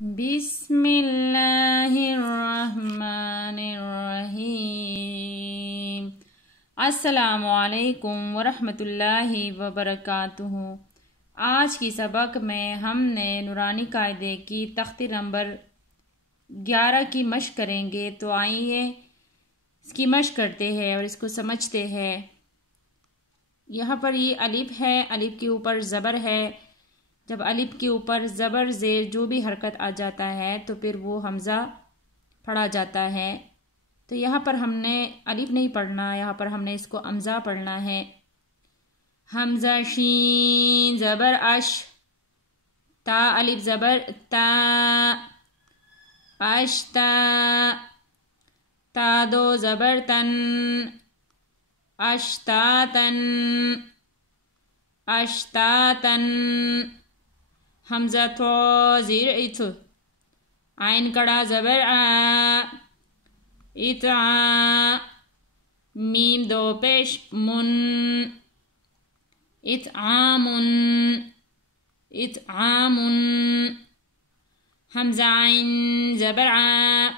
بسم اللہ الرحمن الرحیم۔ السلام علیکم ورحمۃ اللہ وبرکاتہ۔ آج کی سبق میں ہم نے نورانی قاعدے کی تختی نمبر 11 کی مشق کریں گے، تو آئیے اس کی مشق کرتے ہیں اور اس کو سمجھتے ہیں۔ یہاں پر یہ الف ہے، الف کے اوپر زبر ہے۔ جب الف کے اوپر زبر زیر جو بھی حرکت آ جاتا ہے تو پھر وہ حمزہ پڑھا جاتا ہے۔ تو یہاں پر ہم نے الف نہیں پڑھنا، یہاں پر ہم نے اس کو حمزہ پڑھنا ہے۔ حمزہ شین زبر اش، تا الف زبر تا، اشتا، تا دو زبر تن، اشتاتن، اشتاتن۔ حمزہ تو زیر ات، عین کڑا زبر آ، اتعا، میم دو پیش من، اتعامن، اتعامن۔ حمزہ عین زبر آ،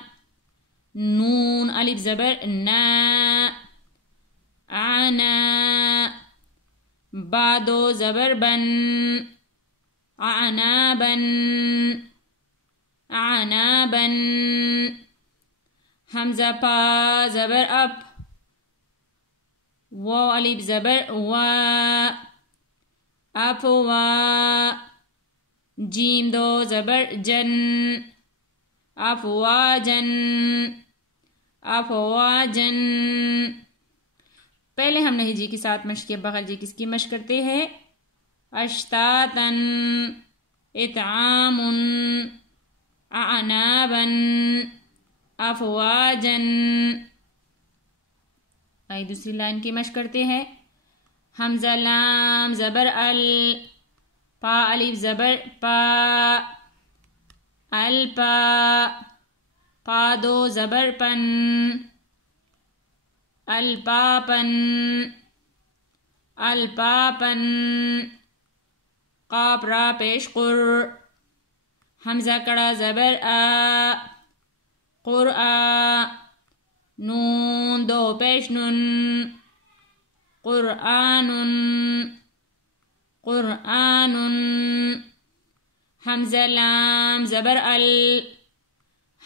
نون الف زبر نا، آنا، با دو زبر بن، اعنابن، اعنابن۔ حمزہ پا زبر اپ، واو الف زبر وا، افوا، جیم دو زبر جن، افواجن، افواجن۔ پہلے ہم نے ہجی کے ساتھ مشق کیا، بغیر جی کس کی مشق کرتے ہیں؟ اشتاتن، اتعامن، اعنابن، افواجن۔ آئی دوسری لائن کی مشق کرتے ہیں۔ حمزہ لام زبر ال، پا الف زبر پا، الپا، پا دو زبر پن، الپاپن، الپاپن۔ قاف را پیش قر، حمزہ کڑا زبر آ، قرآ، نون دو پیش نن، قرآنن، قرآنن۔ حمزہ لام زبر ال،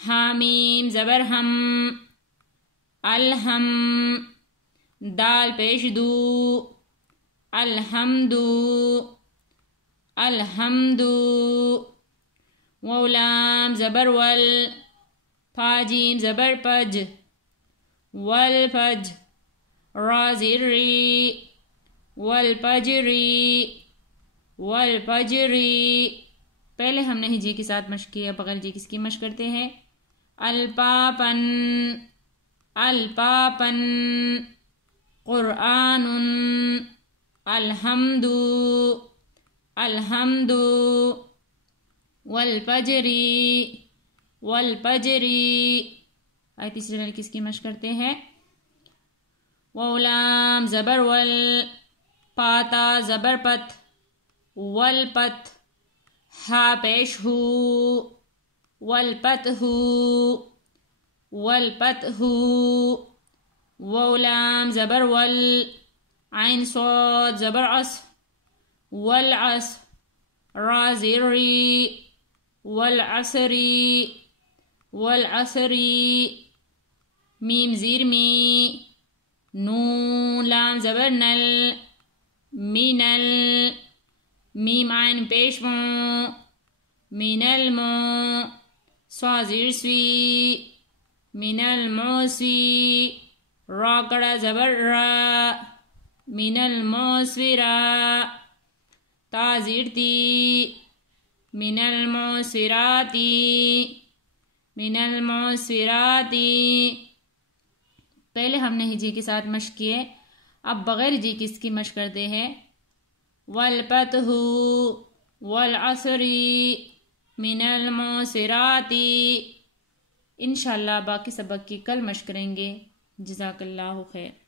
حامیم زبر ہم، الہم، دال پیش دو، الحمدو، الحمدو۔ واو لام زبر ول، پا جیم زبر پج، والفج، را زیر ری، والفجری، والفجری۔ پہلے ہم نے ہجے کے ساتھ مشق کیا، بغیر جے کس کی مشق کرتے ہیں؟ الپاپن، الپاپن، قرآنن، الحمدو، الحمدو، والفجری، والفجری۔ آئی تیسری لائن کس کی مشق کرتے ہیں؟ واو لام زبر ول، پاتا زبر پت، والپت، ہا پیش ہو، والپت ہو، والپت ہو۔ واو لام زبر ول، عین صاد زبر عص، والعص، را زیر ری، والعصری، والعصری۔ میم زیر می، نون لام زبر نل، منل، میم عین پیش مو، من المو، صا زیر سوی، من الموسوی، را کڑا زبر را، من الموسورا، تا زیر تی، من الموسراتی، من الموسراتی۔ پہلے ہم نے ہجے کے ساتھ مشق کیے، اب بغیر ہجے کس کی مشق کرتے ہیں؟ والفتح، والعصری، من الموسراتی۔ انشاءاللہ باقی سبق کی کل مشق کریں گے۔ جزاک اللہ خیر۔